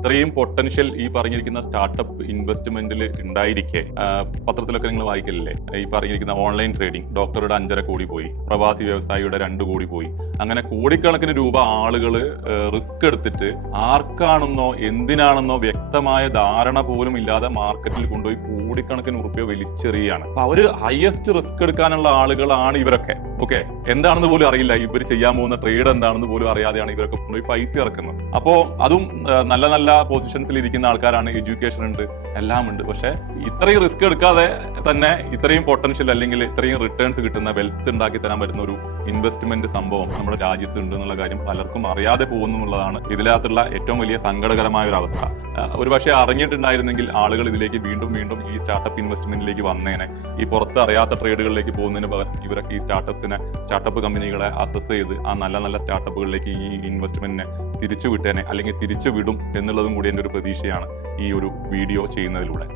ഇത്രയും പൊട്ടൻഷ്യൽ ഈ പറഞ്ഞിരിക്കുന്ന സ്റ്റാർട്ടപ്പ് ഇൻവെസ്റ്റ്മെന്റിൽ ഉണ്ടായിരിക്കെ പത്രത്തിലൊക്കെ നിങ്ങൾ വായിക്കലില്ലേ, ഈ പറഞ്ഞിരിക്കുന്ന ഓൺലൈൻ ട്രേഡിംഗ് ഡോക്ടറുടെ 5.5 കോടി പോയി, പ്രവാസി വ്യവസായിയുടെ 2 കോടി പോയി, അങ്ങനെ കോടിക്കണക്കിന് രൂപ ആളുകൾ റിസ്ക് എടുത്തിട്ട് ആർക്കാണെന്നോ എന്തിനാണെന്നോ വ്യക്തമായ ധാരണ പോലും ഇല്ലാതെ മാർക്കറ്റിൽ കൊണ്ടുപോയി കോടിക്കണക്കിന് ഉറുപ്പിക വലിച്ചെറിയാണ്. അപ്പൊ അവര് ഹയസ്റ്റ് റിസ്ക് എടുക്കാനുള്ള ആളുകളാണ് ഇവരൊക്കെ. ഓക്കെ, എന്താണെന്ന് പോലും അറിയില്ല, ഇവർ ചെയ്യാൻ പോകുന്ന ട്രേഡ് എന്താണെന്ന് പോലും അറിയാതെയാണ് ഇവരൊക്കെ കൊണ്ടുപോയി പൈസ ഇറക്കുന്നത്. അപ്പോ അതും നല്ല നല്ല പൊസിഷൻസിൽ ഇരിക്കുന്ന ആൾക്കാരാണ്, എഡ്യൂക്കേഷൻ ഉണ്ട്, എല്ലാം ഉണ്ട്. പക്ഷെ ഇത്രയും റിസ്ക് എടുക്കാതെ തന്നെ ഇത്രയും പൊട്ടൻഷ്യൽ അല്ലെങ്കിൽ ഇത്രയും റിട്ടേൺസ് കിട്ടുന്ന വെൽത്ത് ഉണ്ടാക്കി തരാൻ പറ്റുന്ന ഒരു ഇൻവെസ്റ്റ്മെന്റ് സംഭവം നമ്മുടെ രാജ്യത്ത് ഉണ്ട് എന്നുള്ള കാര്യം പലർക്കും അറിയാതെ പോകുന്നു എന്നുള്ളതാണ് ഇതിനകത്തുള്ള ഏറ്റവും വലിയ സങ്കടകരമായ ഒരു അവസ്ഥ. ഒരു പക്ഷേ അറിഞ്ഞിട്ടുണ്ടായിരുന്നെങ്കിൽ ആളുകൾ ഇതിലേക്ക് വീണ്ടും വീണ്ടും ഈ സ്റ്റാർട്ടപ്പ് ഇൻവെസ്റ്റ്മെന്റിലേക്ക് വന്നേനെ. ഈ പുറത്ത് അറിയാത്ത ട്രേഡുകളിലേക്ക് പോകുന്നതിന് പകരം ഇവരൊക്കെ ഈ സ്റ്റാർട്ടപ്പ് കമ്പനികളെ അസസ് ചെയ്ത് ആ നല്ല നല്ല സ്റ്റാർട്ടപ്പുകളിലേക്ക് ഈ ഇൻവെസ്റ്റ്മെന്റിനെ തിരിച്ചു വിട്ടേനെ, അല്ലെങ്കിൽ തിരിച്ചു വിടും എന്നുള്ളതും കൂടി എൻ്റെ ഒരു പ്രതീക്ഷയാണ് ഈ ഒരു വീഡിയോ ചെയ്യുന്നതിലൂടെ.